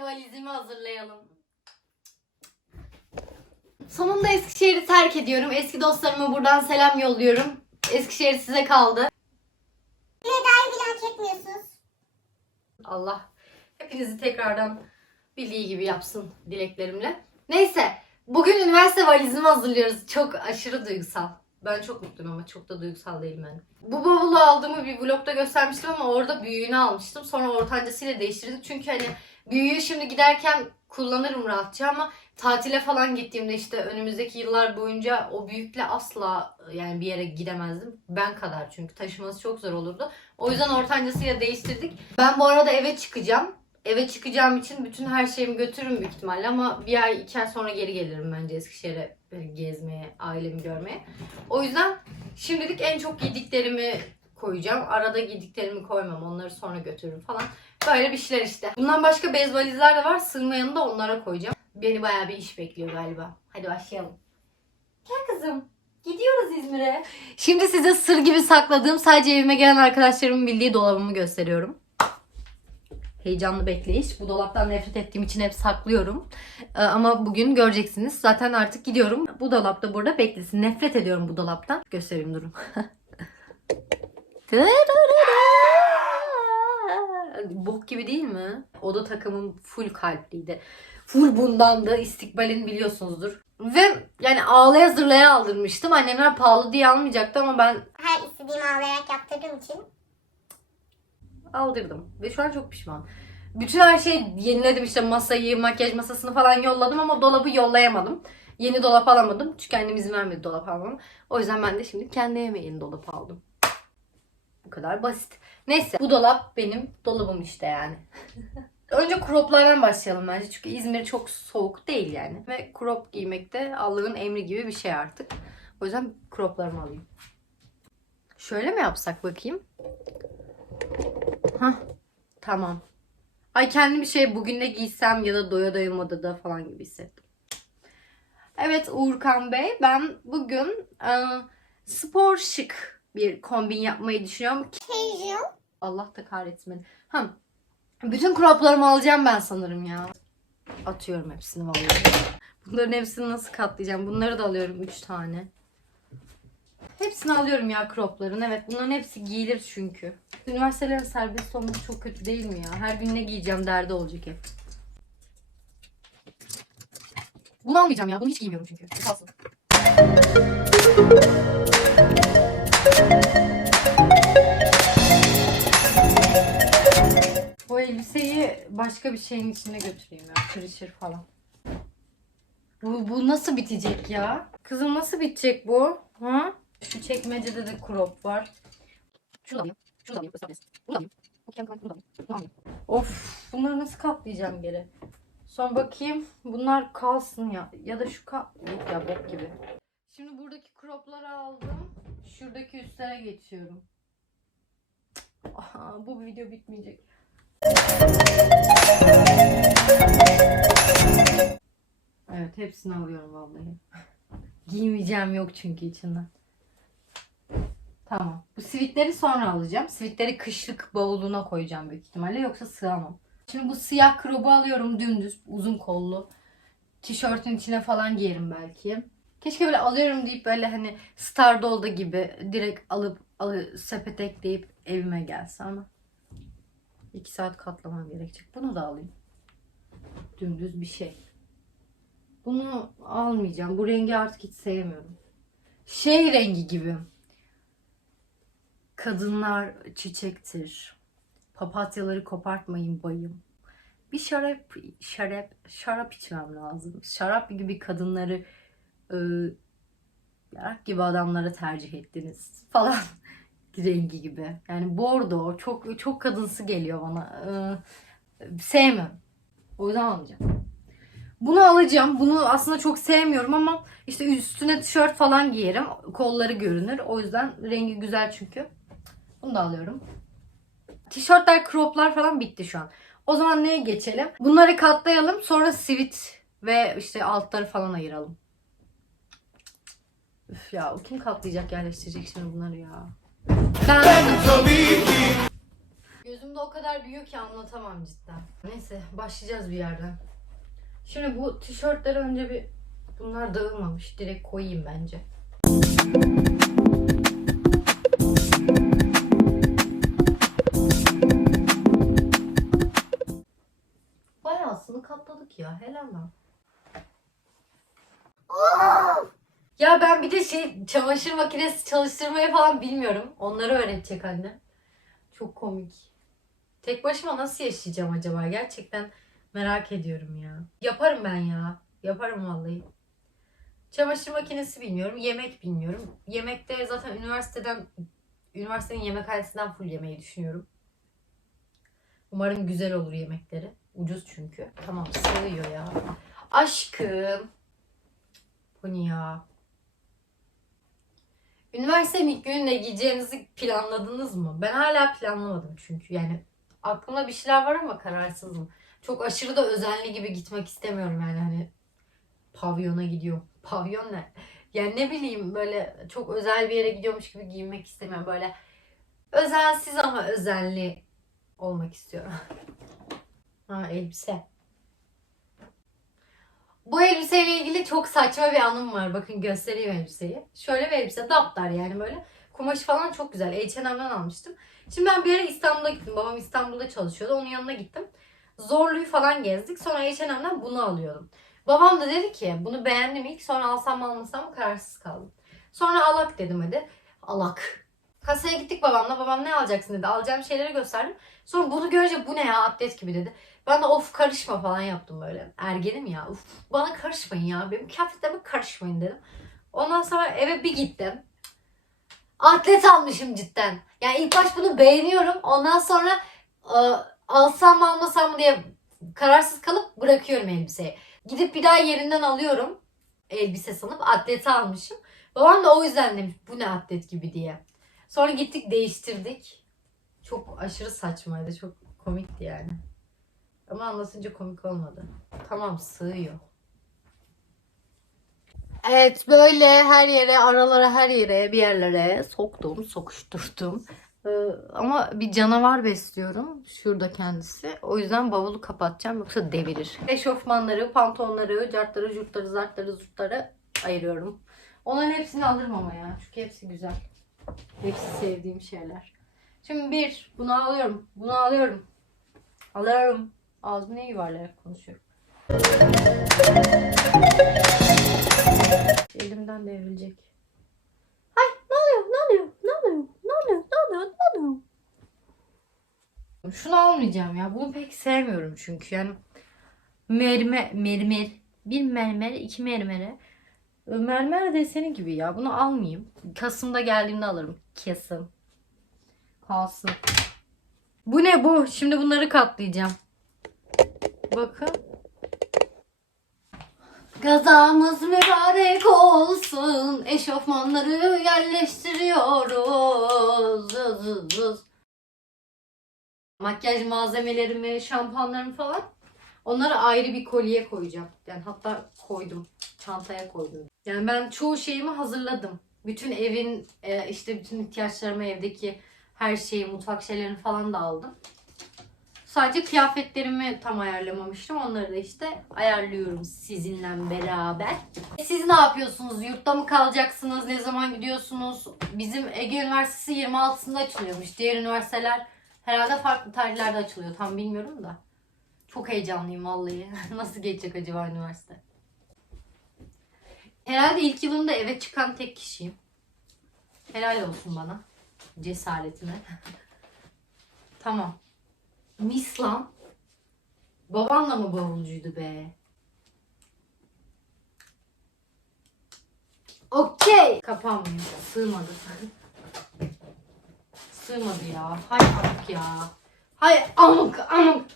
valizimi hazırlayalım. Sonunda Eskişehir'i terk ediyorum. Eski dostlarıma buradan selam yolluyorum. Eskişehir size kaldı. Veda'yı bile hak etmiyorsunuz. Allah hepinizi tekrardan bildiği gibi yapsın dileklerimle. Neyse bugün üniversite valizimi hazırlıyoruz. Çok aşırı duygusal. Ben çok mutluyum ama çok da duygusal değilim yani. Bu bavulu aldığımı bir vlogda göstermiştim ama orada büyüğünü almıştım. Sonra ortancasıyla değiştirdik. Çünkü hani büyüğü şimdi giderken kullanırım rahatça ama tatile falan gittiğimde işte önümüzdeki yıllar boyunca o büyükle asla yani bir yere gidemezdim. Ben kadar çünkü taşıması çok zor olurdu. O yüzden ortancasıyla değiştirdik. Ben bu arada eve çıkacağım. Eve çıkacağım için bütün her şeyimi götürürüm büyük ihtimalle ama bir ay iki ay sonra geri gelirim bence Eskişehir'e gezmeye, ailemi görmeye. O yüzden şimdilik en çok giydiklerimi koyacağım. Arada giydiklerimi koymam. Onları sonra götürürüm falan. Böyle bir şeyler işte. Bundan başka bez valizler de var. Sığmayanı da onlara koyacağım. Beni bayağı bir iş bekliyor galiba. Hadi başlayalım. Gel kızım. Gidiyoruz İzmir'e. Şimdi size sır gibi sakladığım sadece evime gelen arkadaşlarımın bildiği dolabımı gösteriyorum. Heyecanlı bekleyiş. Bu dolaptan nefret ettiğim için hep saklıyorum. Ee, ama bugün göreceksiniz. Zaten artık gidiyorum. Bu dolapta burada beklesin. Nefret ediyorum bu dolaptan. Göstereyim durun. Bok gibi değil mi? Oda takımım full kalpliydi. Full bundandı. İstikbalini biliyorsunuzdur. Ve yani ağlaya zırlaya aldırmıştım. Annemler pahalı diye almayacaktı ama ben Her istediğimi ağlayarak yaptırdığım için. Aldırdım. Ve şu an çok pişman. Bütün her şeyi yeniledim işte masayı, makyaj masasını falan yolladım ama dolabı yollayamadım. Yeni dolap alamadım. Çünkü annem izin vermedi dolap almama. O yüzden ben de şimdi kendi evime dolap aldım. Bu kadar basit. Neyse bu dolap benim dolabım işte yani. Önce croplardan başlayalım bence. Çünkü İzmir çok soğuk değil yani. Ve crop giymek de Allah'ın emri gibi bir şey artık. O yüzden croplarımı alayım. Şöyle mi yapsak bakayım? Hah tamam. Ay kendi bir şey bugün ne giysem ya da doya doya modada falan gibi hissettim. Evet Uğurkan Bey ben bugün e, spor şık bir kombin yapmayı düşünüyorum. Casual. Allah da kahretsin beni. Hı. Bütün croplarımı alacağım ben sanırım ya. Atıyorum hepsini vallahi. Bunların hepsini nasıl katlayacağım? Bunları da alıyorum 3 tane. Hepsini alıyorum ya cropların. Evet bunların hepsi giyilir çünkü. Üniversitelerin serbest olması çok kötü değil mi ya? Her gün ne giyeceğim derdi olacak hep. Bunu almayacağım ya. Bunu hiç giymiyorum çünkü. Kalsın. Bu elbiseyi başka bir şeyin içine götüreyim ya. Kırışır falan. Bu, bu nasıl bitecek ya? Kızım nasıl bitecek bu? Ha? Şu çekmecede de crop var. Şunu da alayım. Şunu da alayım. Bunu da alayım. Of bunları nasıl katlayacağım geri? Son bakayım. Bunlar kalsın ya. Ya da şu kal... Yok ya bok gibi. Şimdi buradaki cropları aldım. Şuradaki üstlere geçiyorum. Aha, bu video bitmeyecek. Evet hepsini alıyorum vallahi. Giymeyeceğim yok çünkü içinden. Tamam. Bu sivitleri sonra alacağım. Sivitleri kışlık bavuluna koyacağım büyük ihtimalle. Yoksa sığamam. Şimdi bu siyah krobu alıyorum dümdüz uzun kollu. Tişörtün içine falan giyerim belki. Keşke böyle alıyorum deyip böyle hani Stardoll'da gibi direkt alıp alı, sepete ekleyip evime gelse ama 2 saat katlamam gerekecek. Bunu da alayım. Dümdüz bir şey. Bunu almayacağım. Bu rengi artık hiç sevmiyorum. Şey rengi gibi. Kadınlar çiçektir. Papatyaları kopartmayın bayım. Bir şarap, şarap, şarap içmem lazım. Şarap gibi kadınları e, yarak gibi adamlara tercih ettiniz falan rengi gibi. Yani bordo çok çok kadınsı geliyor bana. E, sevmem. O yüzden almayacağım. Bunu alacağım. Bunu aslında çok sevmiyorum ama işte üstüne tişört falan giyerim. Kolları görünür. O yüzden rengi güzel çünkü. Bunu da alıyorum. Tişörtler, croplar falan bitti şu an. O zaman neye geçelim? Bunları katlayalım. Sonra sivit ve işte altları falan ayıralım. Üf ya kim katlayacak yerleştirecek şimdi bunları ya. Ben Gözümde o kadar büyüyor ki anlatamam cidden. Neyse başlayacağız bir yerden. Şimdi bu tişörtleri önce bir bunlar dağılmamış. Direkt koyayım bence. Ya. Helal lan. Ya ben bir de şey çamaşır makinesi çalıştırmayı falan bilmiyorum. Onları öğretecek anne. Çok komik. Tek başıma nasıl yaşayacağım acaba? Gerçekten merak ediyorum ya. Yaparım ben ya. Yaparım vallahi. Çamaşır makinesi bilmiyorum. Yemek bilmiyorum. Yemekte zaten üniversiteden üniversitenin yemekhanesinden full yemeyi düşünüyorum. Umarım güzel olur yemekleri. Ucuz çünkü. Tamam sığıyor ya. Aşkım. Bu ne ya? Üniversitenin ilk günü ne giyeceğinizi planladınız mı? Ben hala planlamadım çünkü. Yani aklımda bir şeyler var ama kararsızım. Çok aşırı da özenli gibi gitmek istemiyorum yani hani pavyona gidiyorum. Pavyon ne? Yani ne bileyim böyle çok özel bir yere gidiyormuş gibi giyinmek istemiyorum. Böyle özensiz ama özenli olmak istiyorum. ha elbise. Bu elbiseyle ilgili çok saçma bir anım var. Bakın göstereyim elbiseyi. Şöyle bir elbise. Daptar yani böyle. Kumaşı falan çok güzel. H&M'den almıştım. Şimdi ben bir ara İstanbul'a gittim. Babam İstanbul'da çalışıyordu. Onun yanına gittim. Zorlu'yu falan gezdik. Sonra H&M'den bunu alıyordum. Babam da dedi ki bunu beğendim ilk. Sonra alsam mı almasam mı kararsız kaldım. Sonra alak dedim hadi. Alak. Kasaya gittik babamla. Babam ne alacaksın dedi. Alacağım şeyleri gösterdim. Sonra bunu görünce bu ne ya atlet gibi dedi. Ben de of karışma falan yaptım böyle. Ergenim ya. Uf bana karışmayın ya. Benim kıyafetlerime karışmayın dedim. Ondan sonra eve bir gittim. Atlet almışım cidden. Yani ilk baş bunu beğeniyorum. Ondan sonra e, alsam mı almasam mı diye kararsız kalıp bırakıyorum elbiseyi. Gidip bir daha yerinden alıyorum. Elbise sanıp atleti almışım. Babam da o yüzden demiş bu ne atlet gibi diye. Sonra gittik değiştirdik. Çok aşırı saçmaydı. Çok komikti yani. Ama anlatınca komik olmadı. Tamam sığıyor. Evet böyle her yere aralara her yere bir yerlere soktum sokuşturdum. Ee, ama bir canavar besliyorum. Şurada kendisi. O yüzden bavulu kapatacağım yoksa devirir. Eşofmanları, pantolonları, cartları, jurtları, zartları, zurtları ayırıyorum. Onların hepsini alırım ama ya. Çünkü hepsi güzel. Hepsi sevdiğim şeyler. Şimdi bir, bunu alıyorum. Bunu alıyorum. Alıyorum. Ağzım ne yuvarlayarak konuşuyor. Elimden devrilecek. Ay ne oluyor? Ne oluyor? Ne oluyor? Ne oluyor? Ne oluyor? Ne oluyor? Şunu almayacağım ya. Bunu pek sevmiyorum çünkü. Yani mermer, mermer. Bir mermere, iki mermere. Mermer deseni gibi ya. Bunu almayayım. Kasım'da geldiğimde alırım. Kesin. Kalsın. Bu ne bu? Şimdi bunları katlayacağım. Bakın. Gazamız mübarek olsun. Eşofmanları yerleştiriyoruz. Zız zız zız. Makyaj malzemelerimi, şampuanlarımı falan. Onları ayrı bir kolye koyacağım. Yani hatta koydum. Çantaya koydum. Yani ben çoğu şeyimi hazırladım. Bütün evin e, işte bütün ihtiyaçlarımı evdeki her şeyi, mutfak şeylerini falan da aldım. Sadece kıyafetlerimi tam ayarlamamıştım. Onları da işte ayarlıyorum sizinle beraber. E, Siz ne yapıyorsunuz? Yurtta mı kalacaksınız? Ne zaman gidiyorsunuz? Bizim Ege Üniversitesi 26'sında açılıyormuş. Diğer üniversiteler herhalde farklı tarihlerde açılıyor. Tam bilmiyorum da. Çok heyecanlıyım vallahi. Nasıl geçecek acaba üniversite? Herhalde ilk yılımda eve çıkan tek kişiyim. Helal olsun bana. Cesaretine. tamam. Mis lan. Babanla mı bavulcuydu be? Okey. Kapanmıyor. Sığmadı. Sığmadı ya. Hay amk ya. Hay amk amk.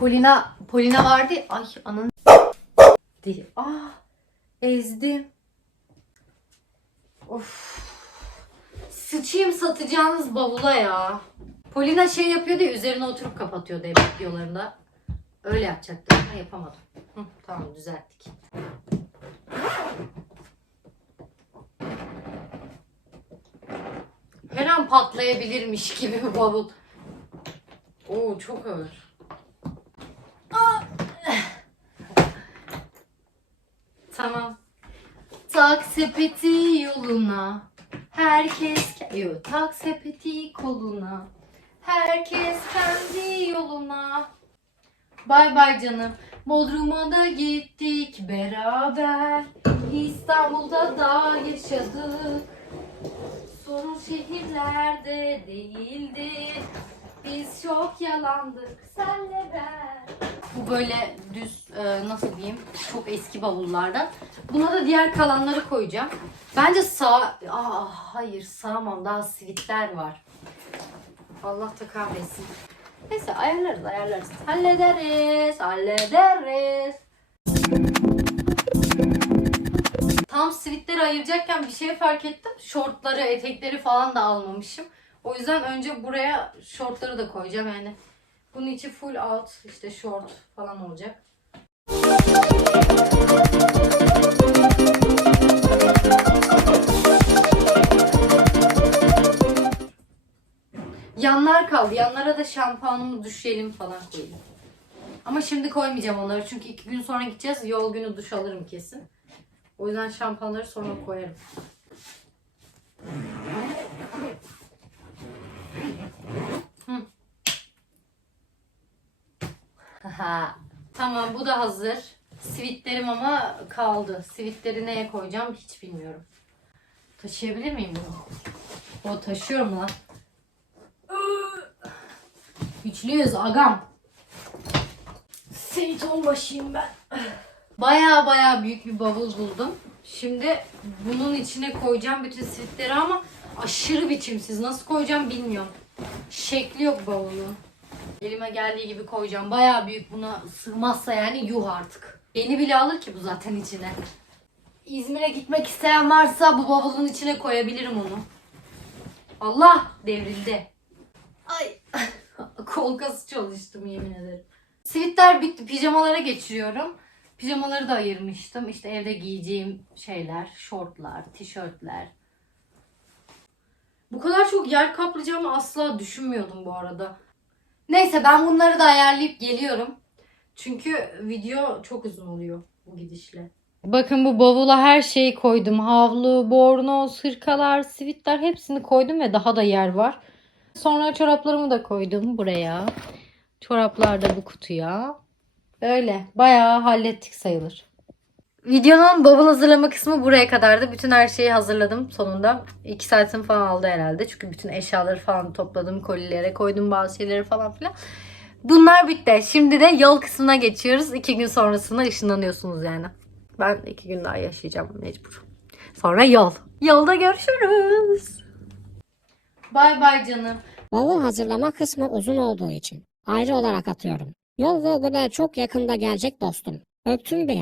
Polina, Polina vardı. Ay ananı Di- Ah ezdim. Of. Sıçayım satacağınız bavula ya. Polina şey yapıyordu ya üzerine oturup kapatıyordu hep videolarında. Öyle yapacaktım ama yapamadım. Hı, tamam düzelttik. Her an patlayabilirmiş gibi bir bavul. Oo çok ağır. Aa! Tamam. Tak sepeti yoluna. Herkes Yo, tak sepeti koluna. Herkes kendi yoluna. Bay bay canım. Bodrum'a da gittik beraber. İstanbul'da da yaşadık. Sorun şehirlerde değildi. Biz çok yalandık senle ben. Bu böyle düz e, nasıl diyeyim çok eski bavullardan. Buna da diğer kalanları koyacağım. Bence sağ... Aa, hayır sağmam daha sivitler var. Allah da kahretsin. Neyse ayarlarız ayarlarız. Hallederiz hallederiz. Tam sivitleri ayıracakken bir şey fark ettim. Şortları, etekleri falan da almamışım. O yüzden önce buraya şortları da koyacağım yani. Bunun içi full out işte şort falan olacak. Yanlar kaldı. Yanlara da şampuanımı düşelim falan koyayım. Ama şimdi koymayacağım onları çünkü iki gün sonra gideceğiz. Yol günü duş alırım kesin. O yüzden şampuanları sonra koyarım. Hı. Haha. Tamam bu da hazır. Sivitlerim ama kaldı. Sivitleri neye koyacağım hiç bilmiyorum. Taşıyabilir miyim bunu? O taşıyorum lan. Güçlüyüz agam. Seyit başıyım ben. Baya baya büyük bir bavul buldum. Şimdi bunun içine koyacağım bütün sivitleri ama aşırı biçimsiz. Nasıl koyacağım bilmiyorum. Şekli yok bavulun. Elime geldiği gibi koyacağım. Baya büyük buna sığmazsa yani yuh artık. Beni bile alır ki bu zaten içine. İzmir'e gitmek isteyen varsa bu bavulun içine koyabilirim onu. Allah devrildi. Ay kol kası çalıştım yemin ederim. Sivitler bitti. Pijamalara geçiriyorum. Pijamaları da ayırmıştım. İşte evde giyeceğim şeyler, şortlar, tişörtler. Bu kadar çok yer kaplayacağımı asla düşünmüyordum bu arada. Neyse ben bunları da ayarlayıp geliyorum. Çünkü video çok uzun oluyor bu gidişle. Bakın bu bavula her şeyi koydum. Havlu, bornoz, hırkalar, sivitler hepsini koydum ve daha da yer var. Sonra çoraplarımı da koydum buraya. Çoraplar da bu kutuya. Öyle. Bayağı hallettik sayılır. Videonun bavul hazırlama kısmı buraya kadardı. Bütün her şeyi hazırladım sonunda. 2 saatim falan aldı herhalde. Çünkü bütün eşyaları falan topladım. Kolilere koydum bazı şeyleri falan filan. Bunlar bitti. Şimdi de yol kısmına geçiyoruz. 2 gün sonrasında ışınlanıyorsunuz yani. Ben 2 gün daha yaşayacağım mecbur. Sonra yol. Yolda görüşürüz. Bay bay canım. Bavul hazırlama kısmı uzun olduğu için ayrı olarak atıyorum. Yol Google'a çok yakında gelecek dostum. Öptüm bir